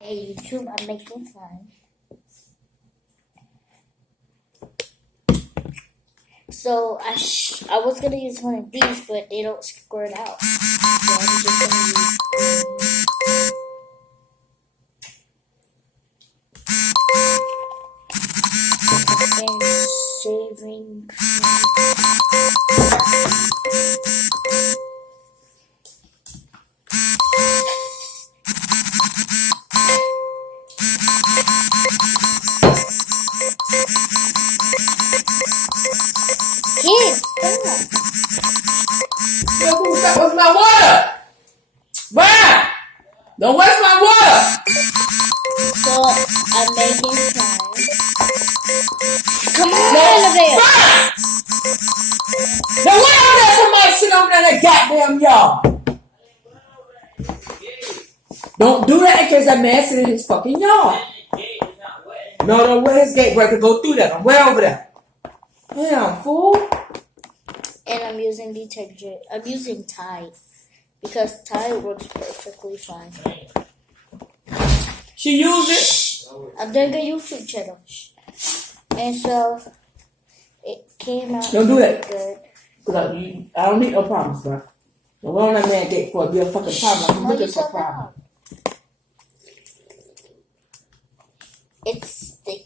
Hey YouTube, I'm making fun. So I was gonna use one of these, but they don't squirt out. So I'm just gonna use and shaving kids. Stop. Where's my water? Where? Don't waste my water. So I'm making fun. Come on, elevator. Now why don't let somebody sit over there in that goddamn yard? Don't do that in case that man sit in his fucking yard. No, where his gate breaker go through that. I'm way over there. Damn, fool. And I'm using detergent. I'm using Tide because Tide works perfectly fine. She used it. I'm doing a YouTube channel. And so it came out Don't do that. good. I don't need no problems, bro. Don't go on that man gate for it be a fucking problem. I'm Why you looking for so a problem. loud? It's sticky.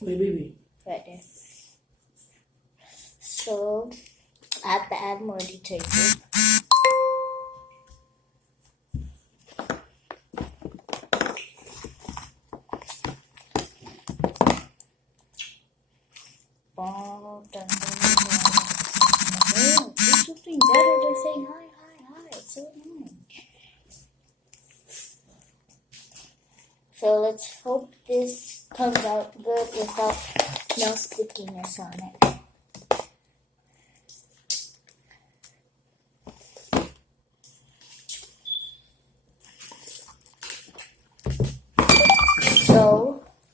Wait. Right there. So I have to add more detergent. Oh, do something better than saying hi. It's so annoying. So let's hope this comes out good without no stickiness on it.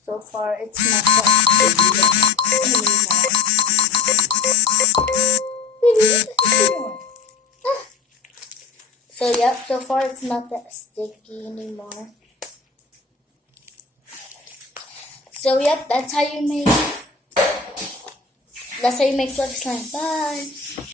So far it's not that sticky anymore. So far it's not that sticky anymore. So that's how you make flex slime. Bye.